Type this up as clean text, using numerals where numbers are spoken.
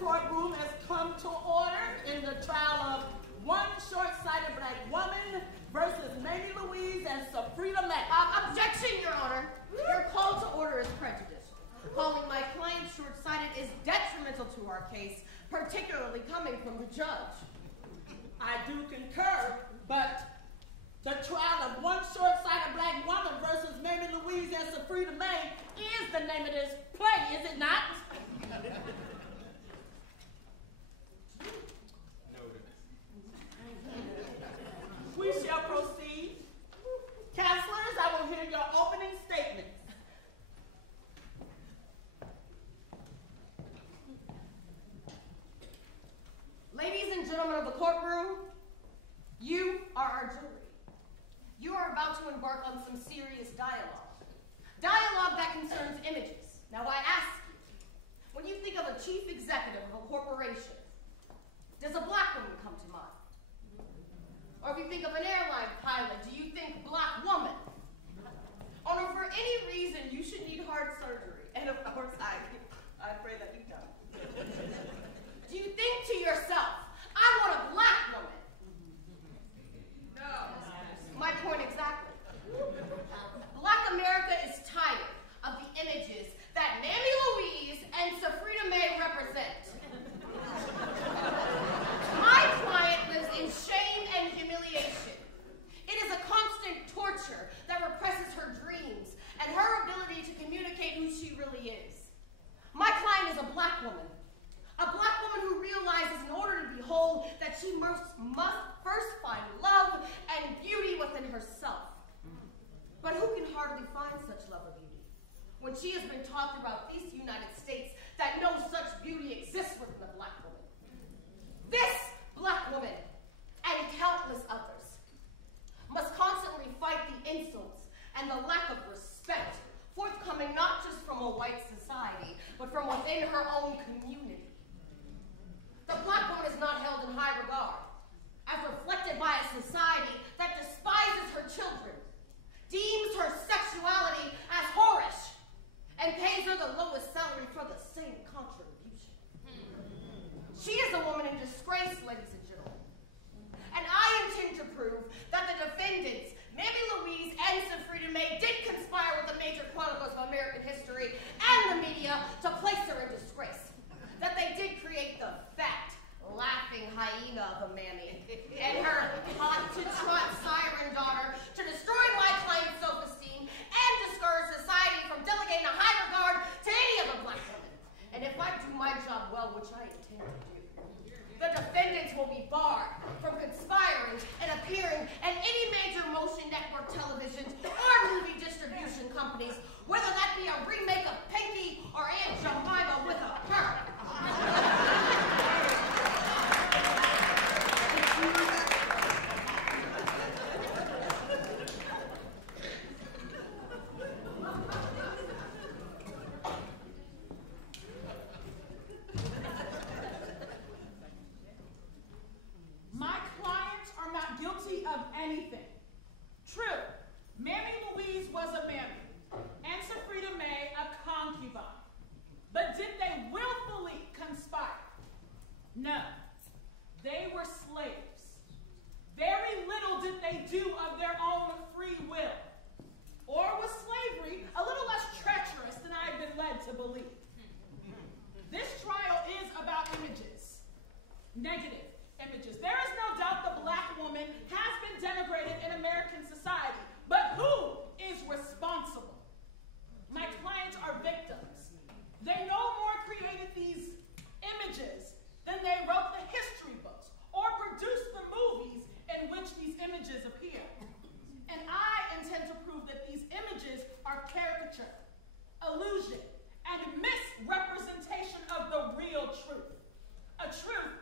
courtroom has come to order in the trial of one short-sighted black woman versus Mammie Louise and Safreeta Mae. Objection, Your Honor. Your call to order is prejudicial. Calling my client short-sighted is detrimental to our case, particularly coming from the judge. I do concur, but the trial of one short-sighted black woman versus Mammie Louise and Safreeta Mae is the name of this play, is it not? We shall proceed. Counselors, I will hear your opening statements. Ladies and gentlemen of the courtroom, you are our jury. You are about to embark on some serious dialogue. Dialogue that concerns images. Now I ask you, when you think of a chief executive of a corporation, does a black woman come to mind? Or if you think of an airline pilot, do you think black woman? Or for any reason you should need heart surgery, and of course I pray that you don't. Do you think to yourself, I want a black woman? No. My point exactly. Black America is tired of the images that Mammie Louise and Safreeta Mae represent. My client lives in shame and humiliation. It is a constant torture that represses her dreams and her ability to communicate who she really is. My client is a black woman who realizes in order to be whole that she must first find love and beauty within herself. But who can hardly find such love or beauty when she has been taught throughout these United States that no such beauty exists within a black woman? This black woman and countless others must constantly fight the insults and the lack of respect forthcoming not just from a white society, but from within her own community. The black woman is not held in high regard, as reflected by a society that despises her children, deems her sexuality as whorish, and pays her the lowest salary for the same contribution. She is a woman in disgrace, ladies and gentlemen. And I intend to prove that the defendants, Mammie Louise and Safreeta Mae, did conspire with the major chronicles of American history and the media to place her in disgrace. That they did create the fat, laughing hyena of a Mammie and her hot-to-trot siren daughter to destroy my client's self-esteem and discourage society from delegating a high regard to any other black woman. And if I do my job well, which I intend to do, the defendants will be barred from conspiring and appearing at any major motion network televisions or movie distribution companies, whether that be a remake of Pinky or Aunt Jemima with a perm. My clients are not guilty of anything. True, Mammie Louise was a Mammie, and Safreeta Mae a concubine. But did they willfully conspire? No, they were slaves. Very little did they do of their own free will. Or was slavery a little less treacherous than I have been led to believe? This trial is about images, negative images. There is no doubt the black woman has been denigrated in American society, but who is responsible? My clients are victims. They no more created these images than they wrote the history books or produced the movies in which these images appear. And I intend to prove that these images are caricature, illusion, and misrepresentation of the real truth. A truth